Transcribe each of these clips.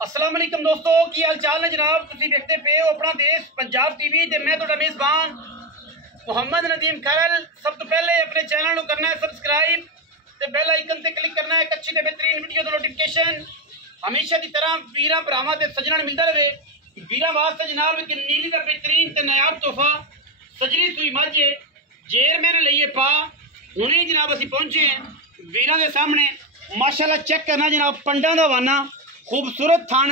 अस्सलाम वालेकुम दोस्तों, की हाल चाल है जनाब। तुम देखते पे हो अपना देश पंजाब टीवी ते मैं तुहाडा मेज़बान मुहम्मद नदीम खरल। सब तो पहले अपने चैनल को करना है सबसक्राइब ते बेल आइकन ते क्लिक करना है एक अच्छी ते बेहतरीन वीडियो दा नोटिफिकेशन हमेशा की तरह वीरां भरावां ते सज्जणां मिलता रहे। वीरां वास्ते जनाब एक नीली दा बेहतरीन ते नायाब तोहफा सजरी सुई मझ जेर मैंने लईए पा हुणे जनाब असीं पहुंचे हैं वीरां दे सामने। माशाल्लाह चेक करना जनाब, पंडां दा वाना खूबसूरत थान।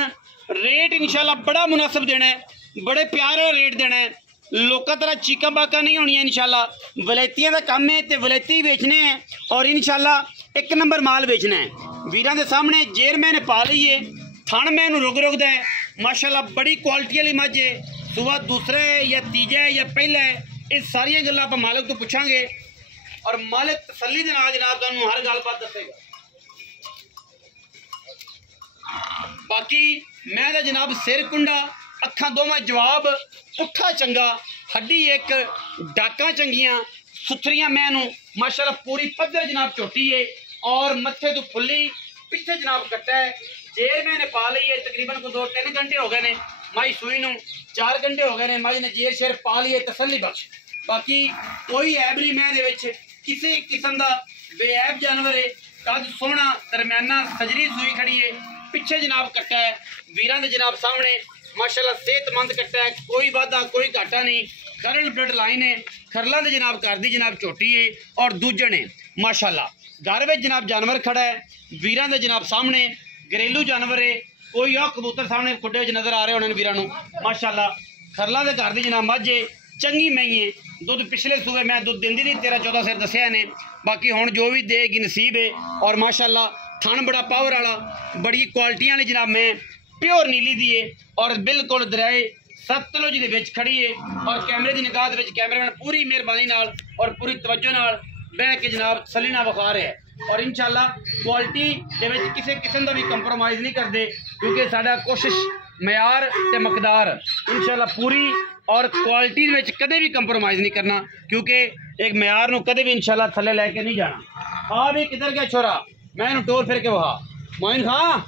रेट इंशाल्लाह बड़ा मुनासिब देना है, बड़े प्यार वाला रेट देना है। लोका तरह चीका बाका नहीं होनी इंशाल्लाह। वलैतियां का काम है तो वलैती बेचने हैं और इंशाल्लाह एक नंबर माल बेचना है। वीरां दे सामने जेर मैंने पा ली है, थान मैनू रुक रुकदा है। माशाल्लाह बड़ी क्वालिटी वाली मझ है। सुबह दूसरा है या तीजा है या पहला है, इस सारिया गल्लां आपां मालिक तो पूछांगे और मालिक तसल्ली दे नाल जनाब तुहानू हर गलबात दसेगा। बाकी मैं तो जनाब सिर कुंडा अखा दोवें जवाब पुट्ठा चंगा हड्डी एक डाका चंगियां सुथरियां मैनू माशाल्लाह पूरी पद्धर जनाब झोटी है और मत्थे तो फुली पिछे जनाब कट्टा है। जेर मैंने पा ली है तकरीबन को 2-3 घंटे हो गए ने। माई सुई नू 4 घंटे हो गए ने। माई ने जेर शेर पा ली है तसल्ली बख्श। बाकी कोई ऐब नहीं मैं दे विच, किसी किस्म का बेऐब जानवर है। कद सोहना दरम्याना सजरी सुई खड़ी है, पिछे जनाब कट्टा है। वीरां दे जनाब सामने माशाल्लाह सेहतमंद कट्टा है, कोई वादा कोई घाटा नहीं। खरल ब्लड लाइन है, खरलों दे जनाब घर दी जनाब झोटी है और दूजन है। माशाल्लाह घर में जनाब जानवर खड़ा है वीरां दे जनाब सामने। घरेलू जानवर है, कोई और कबूतर सामने खुडे विच नजर आ रहे होने वीरां नू। माशाल्लाह खरलों दे घर दी जनाब मझ है, चंगी मई है। दुध पिछले सूबे मैं दुध देंदी नहीं 13-14 सिर दसिया ने। बाकी हुण जो भी देगी नसीब है। और माशाल्लाह थन बड़ा पावर वाला, बड़ी क्वालिटियां वाली जनाब मैं प्योर नीली दी है और बिल्कुल दरियाए सतलुज दे विच खड़ी है। और कैमरे की निगाह दे विच कैमरामैन पूरी मेहरबानी नाल और पूरी तवज्जो नाल बह के जनाब तसल्ली नाल विखा रहा है। और इंशाल्लाह क्वालिटी दे विच किसी किस्म का भी कंप्रोमाइज़ नहीं करते, क्योंकि साडा कोशिश मयार ते मकदार इंशाल्लाह पूरी और क्वालिटी में कदे भी कंप्रोमाइज़ नहीं करना, क्योंकि एक मयार नू कदे भी इंशाल्लाह थले लैके नहीं जाना। हाँ भी किधर गया छोरा, मैं इन्हू टोर फिर के वहा। मोइन खां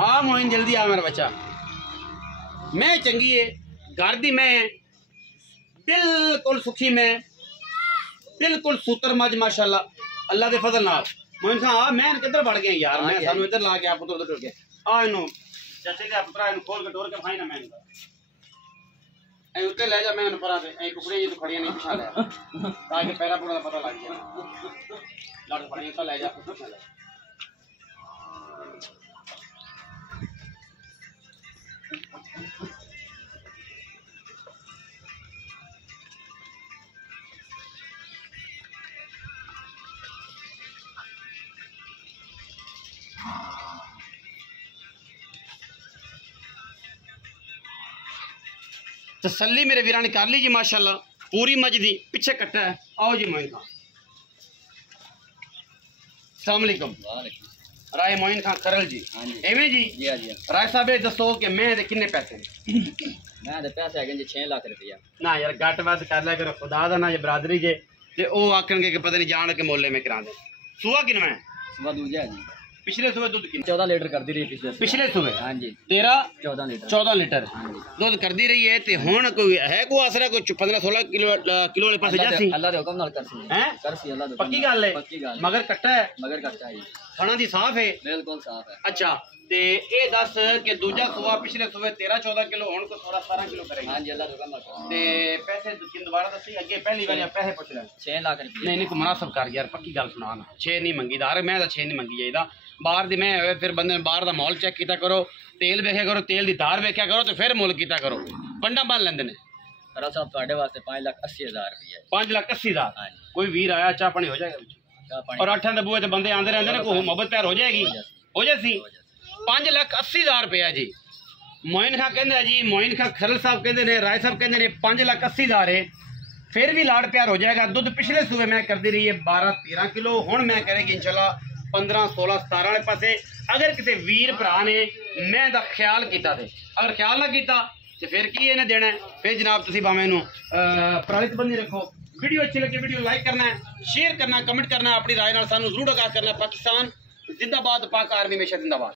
आ, मोइन जल्दी आ मेरा बच्चा। मैं चंगी है घर दी, मैं बिल्कुल सुखी, मैं बिल्कुल सूतर मज माशाल्लाह अल्लाह के फजल नाल। मोइन खां आ, मैं किधर बढ़ गया यार, मैं सानू इधर ला के आप उधर टुर गया। आ इनू चाचे का पुत्रा इनू खोल के टोर के खाई ना। मैं उत्ते ले जा, मैं इनू परा दे कुकड़ियां जी तो खड़ियां नहीं पिछा ले ताकि पैरा पूरा पता लग गया। लड़ पड़े तो ले जा। तसल्ली मेरे वीरां ने कर ली जी माशाल्लाह पूरी मज दी। पिछे कट्टा है, आओ जी मोइन खां। अस्सलाम वालेकुम। राय मोइन खां खरल जी। एवें जी राय साहब दसो कि मैं दे किन्ने पैसे? मैं दे पैसे है जी 6 लाख रुपया। ना यार घट वध कर लिया करो, खुदा दा ना ये बरादरी जे ते ओ आखणगे कि पता नहीं जान के मोले में करा दे। सुबह किनवा है? सुबह दूजा जी। पिछले सुबह दूध कितना? 14 लीटर कर दी रही पिछले सुबह। हाँ जी 14 लीटर दूध कर दी रही है। ते हुण कोई है को आसरा कोई 15-16 किलो वाले पासे जासी? अल्लाह दे हुक्म नाल करसी हैं करसी अल्लाह दे। पक्की गल है? पक्की गल। मगर कट्टा है? मगर कट्टा है जी। खाना दी साफ है? बिल्कुल साफ है। अच्छा ते ए दस के दूजा सुबह पिछले सुबह 13-14 किलो हुण को 16-17 किलो करेगा? हाँ जी अल्लाह दे हुक्म नाल। ते पैसे किन दोबारा दसी अगे पहली बार पैसे पूछ ले। 6 लाख रुपया। नहीं को मुनासिब कर यार, पक्की गल सुना ना। 6 नहीं मंगी दार, मैं 6 नहीं मंगी जाइदा। बाहर दी मैं होवे फिर बंदे बाहर दा माहौल चेक कीता करो, तेल वेख्या करो, तेल दी धार वेख्या करो तो फिर मुल कीता करो। पंडा बन लेंदे ने। खरा साहब ਤੁਹਾਡੇ वास्ते 5,80,000 रुपया। 5,80,000? हाँ जी। कोई वीर आया चाह पानी हो जाएगा चाह पानी और 8 दे बूहे ते बंदे आंदे रहंदे ने, कोई मोहब्बत प्यार हो जाएगी? हो जासी। 5,80,000 रुपया जी। मोइन खां कहंदा जी, मोइन खां खरल साहब कहंदे ने, राय साहब कहंदे ने 5,80,000 है, फिर भी लाड़ प्यार हो जाएगा। दुध पिछले सुबह मैं कर दी रही है 12-13 किलो, हुण मैं करेगी इंशाल्लाह 15-16-17 वाले पासे। अगर किसी वीर भरा ने मैं दा ख्याल किया थे, अगर ख्याल ना किया तो फिर की इन्हें देना है? फिर जनाब तुसीं भावें इनू परालित बंदी रखो। वीडियो अच्छी लगे वीडियो लाइक करना है, शेयर करना, कमेंट करना, अपनी राय नाल सानू जरूर आगाह करना। पाकिस्तान जिंदाबाद, पाक आर्मी हमेशा जिंदाबाद।